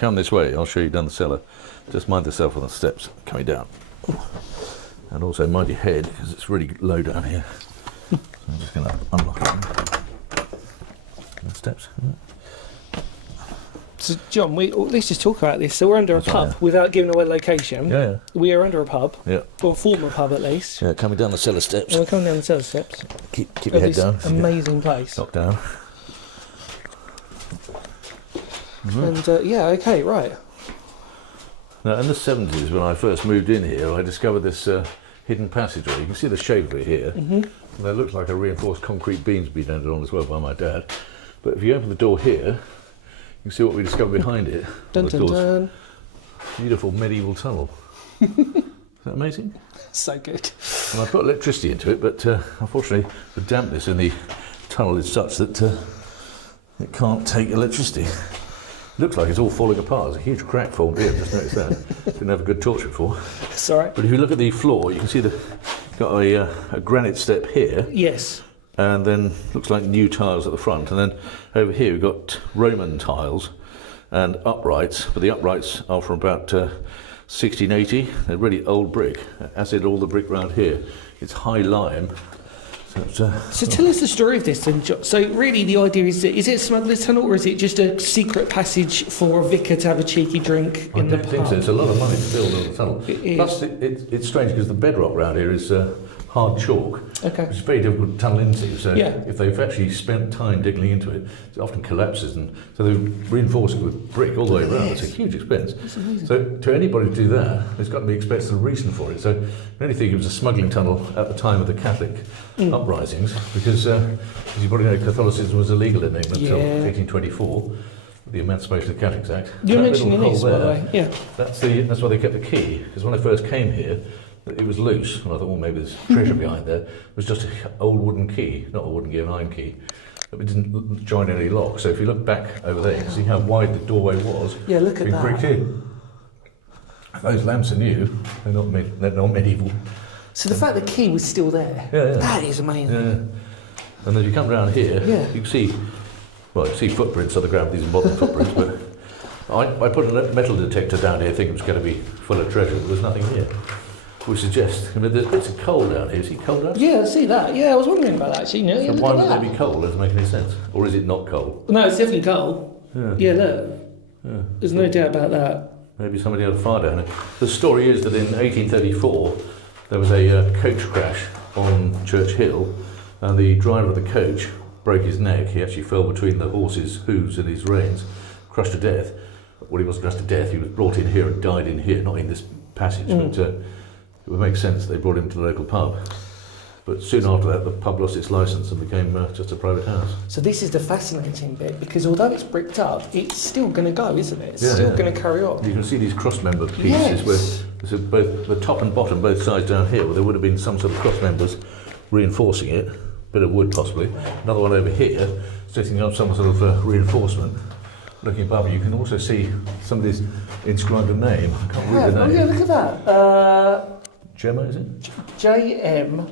come this way, I'll show you down the cellar. Just mind yourself on the steps coming down. And also mind your head, because it's really low down here. So I'm just going to unlock it. The steps. So, John, let's just talk about this. So we're under a pub, without giving away location. Yeah. We are under a pub. Yeah. Or a former pub, at least. Yeah, coming down the cellar steps. And we're coming down the cellar steps. Keep your head down. Amazing place. Knock down. And, yeah, okay, right. Now, in the 70s, when I first moved in here, I discovered this hidden passageway. You can see the shape of it here. And it looks like a reinforced concrete beam's been added on as well by my dad. But if you open the door here, you can see what we discovered behind it. Dun, dun, dun. Beautiful medieval tunnel. Is that amazing? So good. And I put electricity into it, but unfortunately the dampness in the tunnel is such that it can't take electricity. It looks like it's all falling apart. There's a huge crack formed here, just noticed that. Didn't have a good torch before. Sorry. But if you look at the floor, you can see got a granite step here. Yes. And then looks like new tiles at the front. And then over here we've got Roman tiles and uprights, but the uprights are from about 1680. They're really old brick, as did all the brick round here. It's high lime. So tell us the story of this then, John. So really the idea is it a smuggler's tunnel, or is it just a secret passage for a vicar to have a cheeky drink in the pub? I think so. It's a lot of money to build on the tunnel. Plus it's strange because the bedrock round here is hard chalk, okay, which is very difficult to tunnel into. So yeah, if they've actually spent time digging into it, it often collapses, and so they reinforce it with brick all the way around. It's a huge expense. So to anybody to do that, there's got to be expected a reason for it. So I only think it was a smuggling tunnel at the time of the Catholic uprisings, because as you probably know, Catholicism was illegal in England until 1824. The Emancipation of the Catholics Act. You're mentioning this, by the way. Yeah. That's why they kept the key, because when I first came here, it was loose, and I thought, well, maybe there's treasure behind there. It was just an old wooden key, not a wooden key, an iron key. But it didn't join any lock. So if you look back over there, you can see how wide the doorway was. Yeah, look at that. Bricked in. Those lamps are new. They're not medieval. So the fact the key was still there, that is amazing. Yeah. And then you come down here, you can see, well, you see footprints on the ground. These are modern footprints, but I put a metal detector down here thinking it was going to be full of treasure, but there's nothing here. Which suggests, I mean, there's bits of coal down here. Is it coal down here? Yeah, I see that. Yeah, I was wondering about that actually. So why would there be coal? Doesn't make any sense. Or is it not coal? No, it's definitely coal. Yeah, look. Yeah. There's no doubt about that. Maybe somebody had a fire down here. The story is that in 1834 there was a coach crash on Church Hill, and the driver of the coach broke his neck. He actually fell between the horse's hooves and his reins, crushed to death. Well, he wasn't crushed to death. He was brought in here and died in here, not in this passage. But it would make sense they brought him to the local pub. But soon after that, the pub lost its licence and became just a private house. So this is the fascinating bit, because although it's bricked up, it's still going to go, isn't it? It's still going to carry on. You can see these cross-member pieces where there's both the top and bottom, both sides down here, where there would have been some sort of cross-members reinforcing it, a bit of wood possibly. Another one over here, setting up some sort of reinforcement. Looking above you can also see somebody's inscribed a name. I can't read the name. Oh yeah, look at that. Gemma, is it? J-M-A-C-A.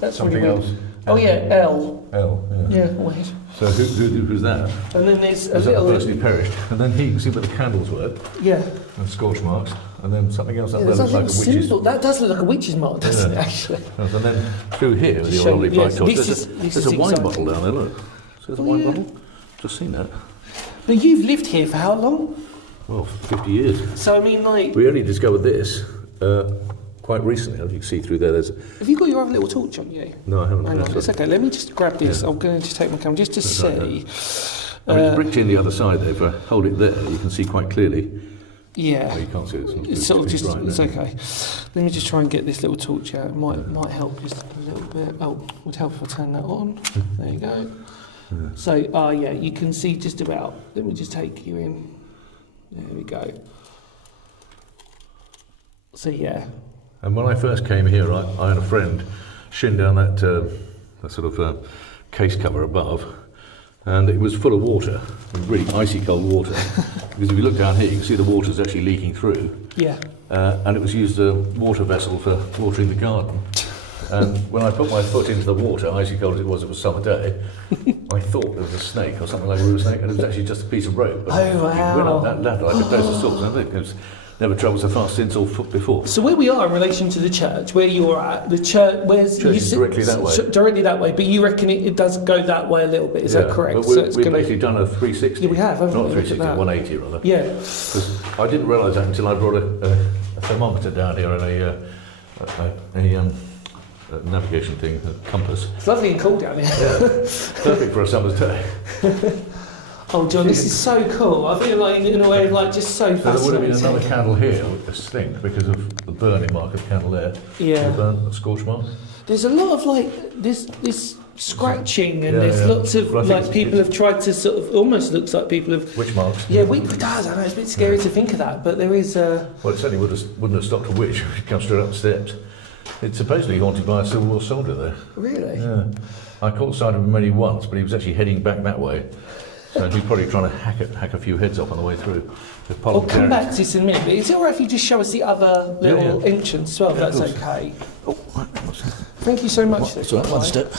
That's something really else. Oh yeah, L. L, yeah. Yeah, weird. So who was that? And then there's a was little... that the person who perished? And then here you can see where the candles were. Yeah. And scorch marks. And then something else up there looks like a witch's... That does look like a witch's mark, doesn't it, actually? And then through here, with the oily bright torch, there's a wine bottle down there, look. So there's a wine bottle. Just seen that. Now you've lived here for how long? Well, 50 years. So I mean, like... We only discovered this quite recently. As you can see through there, there's... Have you got your other little torch on you? No, I haven't. Hang on, it's okay. Let me just grab this. I'm going to just take my camera just to see. I mean, it's bricked in the other side there. If I hold it there, you can see quite clearly. Yeah. Well, you can't see it. It's sort of just... Right, it's okay. Let me just try and get this little torch out. It might help just a little bit. Oh, it would help if I turn that on. There you go. Yeah. So, yeah, you can see just about. Let me just take you in. There we go. So, yeah. And when I first came here, I had a friend shin down that sort of case cover above, and it was full of water, really icy cold water. Because if you look down here, you can see the water's actually leaking through. Yeah. And it was used as a water vessel for watering the garden. And when I put my foot into the water, icy cold as it was summer day, I thought there was a snake or something like a river snake, and it was actually just a piece of rope. But Oh, wow. It went up that ladder like a dose of salt, and it was never travelled so fast since or before. So where we are in relation to the church, where you're at, the church, where's... Church is directly that way. Directly that way, but you reckon it does go that way a little bit, is that correct? But we've basically done a 360. Yeah, we have, haven't Not we? a 360, 180 rather. Yeah. 'Cause I didn't realise that until I brought a thermometer down here and a navigation thing, a compass. It's lovely and cool down here. Yeah, perfect for a summer's day. Oh, John, this is so cool. I feel like, in a way, like, just so So there would have been fascinating. another candle here, a stink, because of the burning mark of the candle there. Yeah. The burn, the scorch mark. There's a lot of, like, this scratching, and Yeah, there's yeah. lots of, Well, I think like, people have tried to sort of, almost looks like people have... Witch marks. Yeah, it does. I know, it's a bit scary to think of that, but there is a... Well, it certainly wouldn't have stopped a witch if she'd come straight up the steps. It's supposedly haunted by a Civil War soldier, though. Really? Yeah. I caught sight of him only once, but he was actually heading back that way. So he's probably trying to hack a few heads off on the way through. I'll come back to this in a minute, but is it alright if you just show us the other little Yeah. entrance as well, if Yeah, that's of course. okay? Thank you so much. That's all right, one step.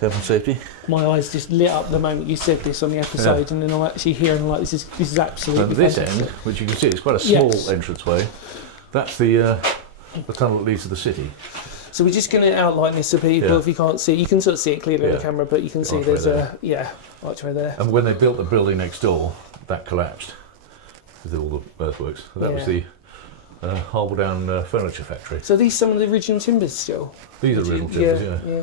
Health and safety. My eyes just lit up the moment you said this on the episode, and then I'm actually hearing like this is absolutely At this fantastic. end, which you can see, it's quite a small Yes. entranceway. That's the tunnel that leads to the city. So we're just going to outline this so people, Yeah. if you can't see, you can sort of see it clearly on Yeah. the camera, but you can see Archway there's there. archway there. And when they built the building next door, that collapsed with all the earthworks. So that was Yeah. the Harbour Down furniture factory. So these some of the original timbers still? These are original timbers, yeah. Yeah.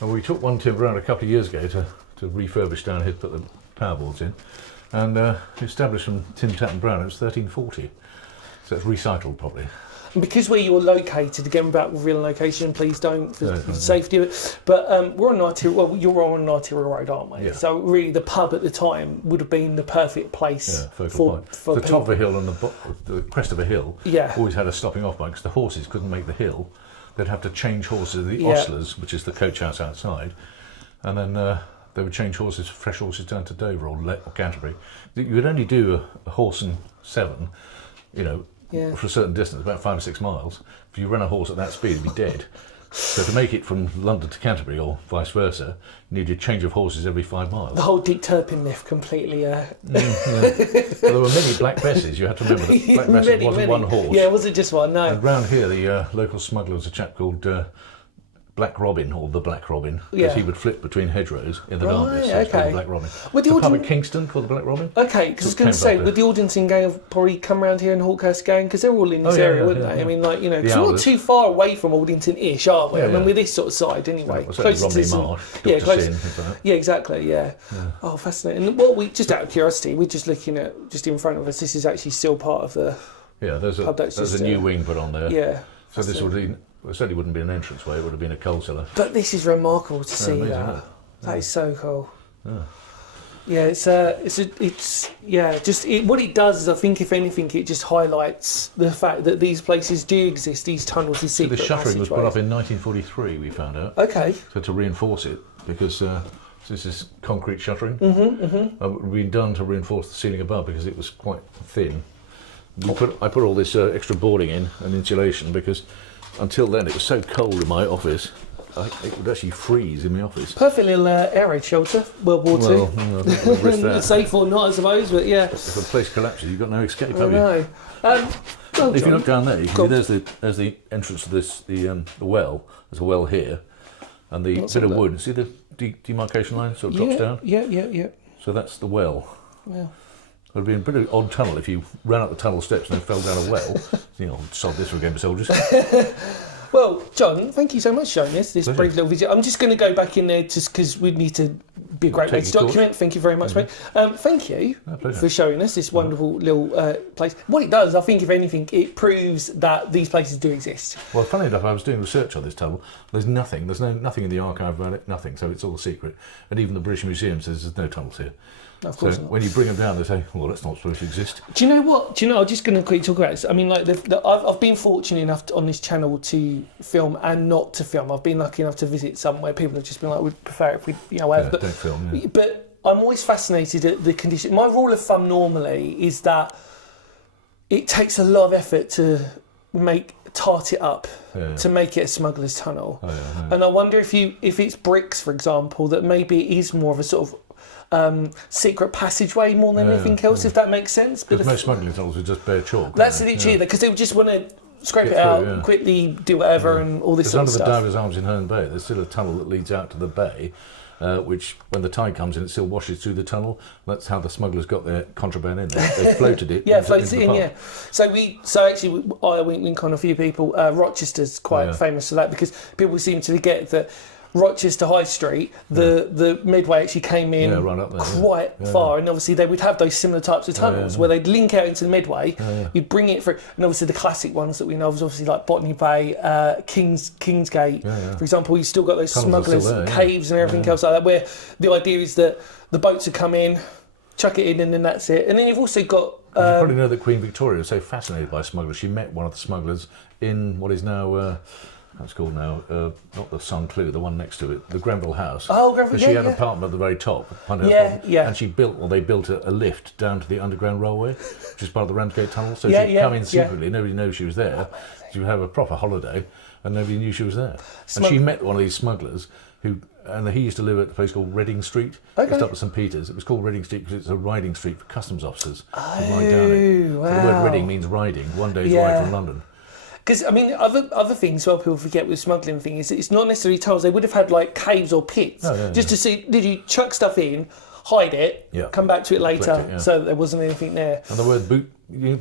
And we took one timber around a couple of years ago to refurbish down here, put the power boards in, and established from Tim Tatton Brown. It was 1340, so it's recycled probably. And because where you're located, again about real location, please don't for No. safety. But we're on arterial. Well, you're on an arterial road, aren't we? Yeah. So really, the pub at the time would have been the perfect place Yeah, focal point. for The people. top of a hill and the crest of a hill Yeah. always had a stopping off point because the horses couldn't make the hill. They'd have to change horses at the Yeah. ostlers, which is the coach house outside, and then they would change horses, fresh horses down to Dover or Canterbury. You would only do a horse and 7, Yeah. for a certain distance, about 5 or 6 miles. If you run a horse at that speed, it'd be dead. So to make it from London to Canterbury or vice versa, you needed a change of horses every 5 miles. The whole Dick Turpin lift completely. Well, there were many black besses. You have to remember that black besses wasn't one horse. Yeah, it wasn't just one. No. And round here, the local smuggler was a chap called Black Robin, or the Black Robin, because Yeah. he would flit between hedgerows in the Right, darkness. So it's called okay. the Black Robin. With the The pub Auden- at Kingston called the Black Robin. Okay, because I was going to Came say, back would the Audington gang have probably come around here and Hawkhurst gang? Because they're all in this Oh, yeah, area, yeah, wouldn't yeah, they? yeah. I mean, like, The because we're not Owlers. too far away from Audington-ish, are we? Yeah, I mean, yeah. we're this sort of side anyway. Well, certainly Romney some- Marsh, yeah, Dr. close. Sin, things like that. Yeah, exactly. Yeah. Oh, fascinating. And what we just out of curiosity, we're just looking at just in front of us. This is actually still part of the Yeah, there's pub that's a just, new wing put on there. yeah. So this would be, well, it certainly wouldn't be an entranceway, it would have been a coal cellar. But this is remarkable to see amazing, that. isn't it? That is so cool. Yeah. Yeah, what it does is, I think, if anything, it just highlights the fact that these places do exist. These tunnels, these So the secret shuttering was put passageways. up in 1943, we found out. Okay. So to reinforce it, because this is concrete shuttering. It had been done to reinforce the ceiling above because it was quite thin. I put all this extra boarding in and insulation because until then it was so cold in my office, it would actually freeze in my office. Perfect little air raid shelter, World War Two. Well, I think we'll risk that. Safe or not, I suppose, but yeah. If a place collapses, you've got no escape, I have you? know. Well, If you John, look down there, you can Go see there's the entrance to the well. There's a well here, and the Let's bit have of a wood. See the demarcation line sort of drops down. Yeah. So that's the well. Well, It would be a pretty odd tunnel if you ran up the tunnel steps and then fell down a well. Sod this for a game of soldiers. Well, John, thank you so much for showing this Pleasure. brief little video. I'm just going to go back in there just because we need to be a great way Take to your torch. document. Thank you very much, mate. Thank you pleasure. for showing us this wonderful little place. What it does, I think, if anything, it proves that these places do exist. Well, funny enough, I was doing research on this tunnel. There's nothing. There's nothing in the archive about it. Nothing. So it's all secret. And even the British Museum says there's no tunnels here. Of course So not. when you bring them down, they say, "Well, that's not supposed to exist." Do you know what? I'm just going to quickly talk about this. I mean, like, I've been fortunate enough on this channel to film and not to film. I've been lucky enough to visit somewhere people have just been like, we'd prefer it if we, whatever. Yeah, don't film. Yeah. But I'm always fascinated at the condition. My rule of thumb normally is that it takes a lot of effort to make tart it up Yeah. to make it a smuggler's tunnel. Oh, yeah. And I wonder if it's bricks, for example, that maybe it is more of a sort of secret passageway more than anything else, if that makes sense. But Because most smuggling tunnels are just bare chalk. that's literally it, because they would just want to scrape Get it out, through, yeah. quickly do whatever, and all this Because sort of under the stuff. Divers Arms in Herne Bay, there's still a tunnel that leads out to the bay, which, when the tide comes in, it still washes through the tunnel. That's how the smugglers got their contraband in. They floated it. Yeah, into floats the it in, pub. yeah. So actually, I went on a few people. Rochester's quite famous for that, because people seem to forget that Rochester High Street, the Midway actually came in right up there, quite far, and obviously they would have those similar types of tunnels where they'd link out into the Midway, you'd bring it through, and obviously the classic ones that we know is obviously like Botany Bay, Kingsgate, for example. You've still got those Tunnels are smugglers, still there, caves and everything else like that, where the idea is that the boats would come in, chuck it in, and then that's it. And then you've also got... You probably know that Queen Victoria was so fascinated by smugglers. She met one of the smugglers in what is now... That's called now, not the Sun Clou, the one next to it, the Grenville House. Oh, Grenville, But she had an apartment at the very top. And she they built a lift down to the Underground Railway, which is part of the Ramsgate Tunnel. So she'd come in secretly, nobody knew she was there. She would have a proper holiday, and nobody knew she was there. And she met one of these smugglers, and he used to live at a place called Reading Street, just up at St Peter's. It was called Reading Street because it's a riding street for customs officers to ride down it. Wow. So the word Reading means riding, one day's ride from London. Because, I mean, other things, well, people forget with smuggling thing is it's not necessarily tunnels. They would have had, like, caves or pits to see, did you chuck stuff in, hide it, come back to it later, so that there wasn't anything there. And the word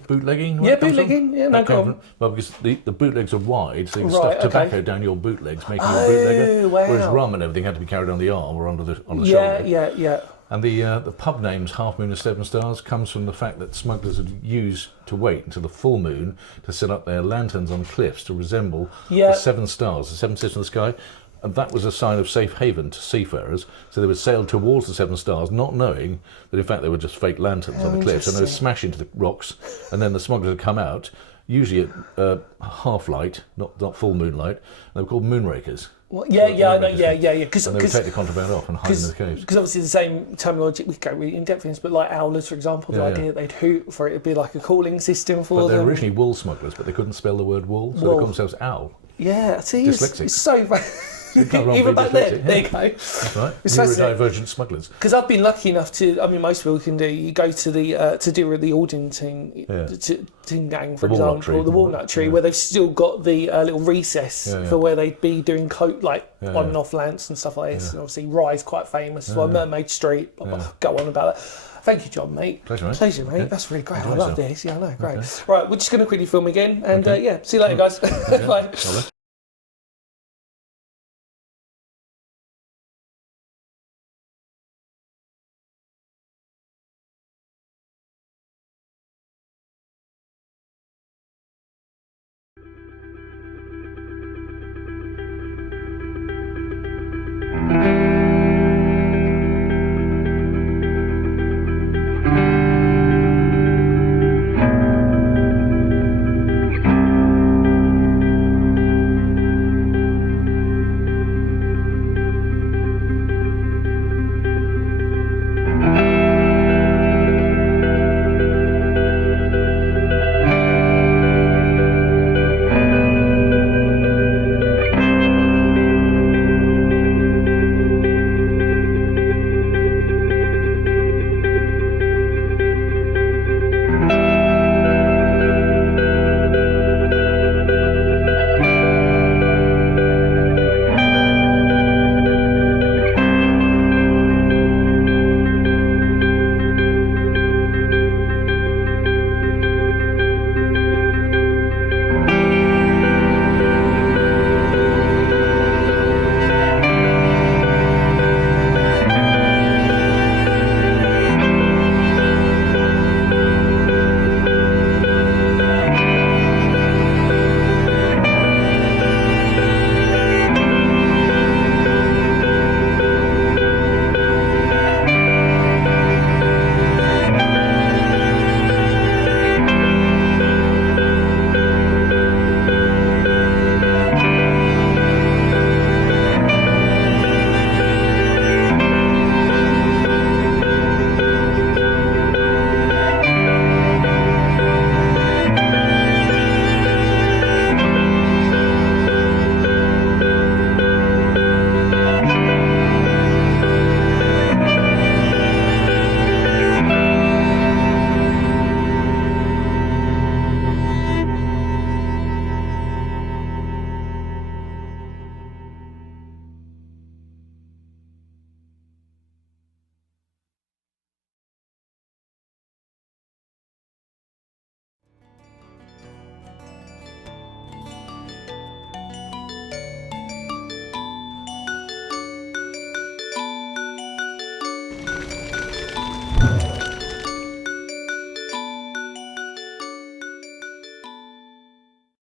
bootlegging? Yeah, bootlegging, no problem. Well, because the bootlegs are wide, so you can stuff tobacco down your bootlegs, making you a bootlegger. Wow. Whereas rum and everything had to be carried on the arm or on the shoulder. Yeah. And the pub names Half Moon and Seven Stars comes from the fact that smugglers had used to wait until the full moon to set up their lanterns on cliffs to resemble the seven stars, the seven sisters in the sky. And that was a sign of safe haven to seafarers. So they would sail towards the seven stars, not knowing that in fact they were just fake lanterns on the cliffs. And they would smash into the rocks. And then the smugglers would come out, usually at half light, not full moonlight. They were called moonrakers. Well, I know, And they would Because take the contraband off and hide in the caves. Because obviously the same terminology, we go really in depth in this, but like owlers, for example, the idea that they'd hoot for it would be like a calling system for But they them. were originally wool smugglers, but they couldn't spell the word wool, so they called themselves owl. Yeah, see, Dyslexic. it's so... Can't wrong Even be back then, dyslexic, there you go. That's right. It's Neurodivergent smugglers. Because I've been lucky enough to, I mean, most people can do, you go to the, to do with the Aldin ting gang, for example, the walnut tree, where they've still got the little recess for where they'd be doing on and off lamps and stuff like this. And obviously, Rye's quite famous, well, Mermaid Street, go on about that. Thank you, John, mate. Pleasure, mate. Mate. That's really great. I love this. Yeah, I know. Great. Right, we're just going to quickly film again, and see you later, guys. Bye.